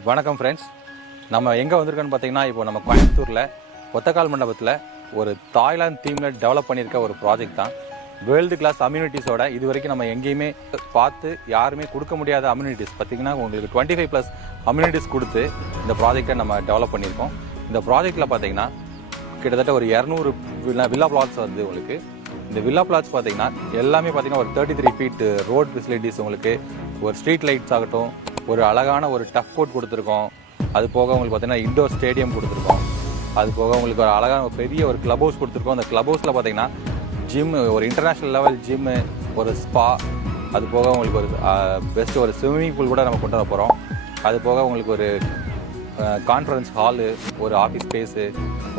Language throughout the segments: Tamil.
வணக்கம் ஃப்ரெண்ட்ஸ். நம்ம எங்கே வந்திருக்கோன்னு பார்த்தீங்கன்னா, இப்போ நம்ம கோயம்புத்தூரில் ஒத்தக்கால் மண்டபத்தில் ஒரு தாய்லாந்து தீமில் டெவலப் பண்ணியிருக்க ஒரு ப்ராஜெக்ட் தான். வேர்ல்டு கிளாஸ் அம்யூனிட்டிஸோட இது வரைக்கும் நம்ம எங்கேயுமே பார்த்து யாருமே கொடுக்க முடியாத அம்யூனிட்டிஸ் பார்த்தீங்கன்னா, உங்களுக்கு 25+ அம்யூனிட்டிஸ் கொடுத்து இந்த ப்ராஜெக்டை நம்ம டெவலப் பண்ணியிருக்கோம். இந்த ப்ராஜெக்டில் பார்த்தீங்கன்னா கிட்டத்தட்ட ஒரு 200 வில்லா பிளாட்ஸ் வருது உங்களுக்கு. இந்த வில்லா பிளாட்ஸ் பார்த்தீங்கன்னா எல்லாமே பார்த்தீங்கன்னா ஒரு 33 ஃபீட் ரோட் ஃபெசிலிட்டிஸ், உங்களுக்கு ஒரு ஸ்ட்ரீட் லைட்ஸ் ஆகட்டும், ஒரு அழகான ஒரு டஃப் கோர்ட் கொடுத்துருக்கோம். அது போக உங்களுக்கு பார்த்தீங்கன்னா இண்டோர் ஸ்டேடியம் கொடுத்துருக்கோம். அது போக உங்களுக்கு ஒரு அழகான பெரிய ஒரு கிளப் ஹவுஸ் கொடுத்துருக்கோம். அந்த கிளப் ஹவுஸில் பார்த்தீங்கன்னா ஜிம், ஒரு இன்டர்நேஷ்னல் லெவல் ஜிம்மு, ஒரு ஸ்பா, அது போக உங்களுக்கு ஒரு பெஸ்ட் ஒரு ஸ்விம்மிங் பூல் கூட நம்ம கொண்டு வர போகிறோம். அது போக உங்களுக்கு ஒரு கான்ஃபரன்ஸ் ஹாலு, ஒரு ஆஃபீஸ் ஸ்பேஸு,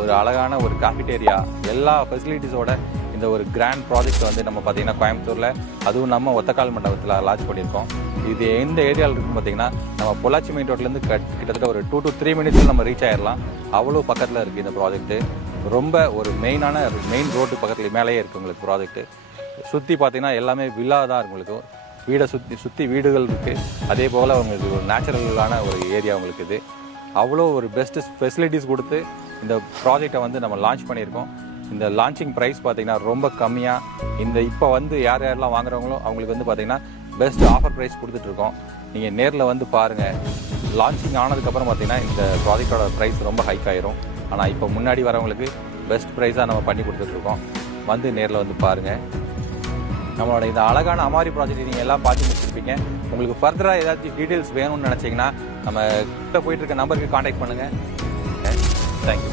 ஒரு அழகான ஒரு கேஃபிடேரியா, எல்லா ஃபெசிலிட்டிஸோட இந்த ஒரு கிராண்ட் ப்ராஜெக்ட் வந்து நம்ம பார்த்தீங்கன்னா கோயம்புத்தூரில், அதுவும் நம்ம ஒத்தக்கால் மண்டபத்தில் லான்ச் பண்ணியிருக்கோம். இது எந்த ஏரியாவில் இருக்குன்னு பார்த்தீங்கன்னா, நம்ம பொள்ளாச்சி மெயின் ரோட்லேருந்து கிட்டத்தட்ட ஒரு 2 to 3 மினிட்ஸில் நம்ம ரீச் ஆயிடலாம். அவ்வளோ பக்கத்தில் இருக்குது இந்த ப்ராஜெக்ட்டு. ரொம்ப ஒரு மெயின் ரோட்டு பக்கத்தில் மேலேயே இருக்குது உங்களுக்கு ப்ராஜெக்ட்டு. சுற்றி பார்த்தீங்கன்னா எல்லாமே வில்லா தான் இருக்குது. உங்களுக்கு வீடை சுற்றி வீடுகள் இருக்குது. அதே போல் உங்களுக்கு ஒரு நேச்சுரலான ஒரு ஏரியா உங்களுக்கு இது. அவ்வளோ ஒரு பெஸ்ட்டு ஃபெசிலிட்டிஸ் கொடுத்து இந்த ப்ராஜெக்டை வந்து நம்ம லான்ச் பண்ணியிருக்கோம். இந்த லான்ச்சிங் ப்ரைஸ் பார்த்தீங்கன்னா ரொம்ப கம்மியாக, இப்போ வந்து யாரெல்லாம் வாங்குறவங்களோ அவங்களுக்கு வந்து பார்த்தீங்கன்னா பெஸ்ட் ஆஃபர் ப்ரைஸ் கொடுத்துட்ருக்கோம். நீங்கள் நேரில் வந்து பாருங்கள். லான்ச்சிங் ஆனதுக்கப்புறம் பார்த்தீங்கன்னா இந்த ப்ராஜெக்டோட ப்ரைஸ் ரொம்ப ஹைக் ஆயிரும். ஆனால் இப்போ முன்னாடி வரவங்களுக்கு பெஸ்ட் ப்ரைஸாக நம்ம பண்ணி கொடுத்துட்ருக்கோம். வந்து நேரில் வந்து பாருங்கள். நம்மளோட இந்த அழகான அமாரி ப்ராஜெக்ட் நீங்கள் எல்லாம் பார்த்து முடிச்சிருப்பீங்க. உங்களுக்கு ஃபர்தராக ஏதாச்சும் டீட்டெயில்ஸ் வேணும்னு நினச்சிங்கன்னா நம்ம கிட்ட போயிட்டு இருக்க நம்பருக்கு காண்டாக்ட் பண்ணுங்கள். தேங்க்யூ.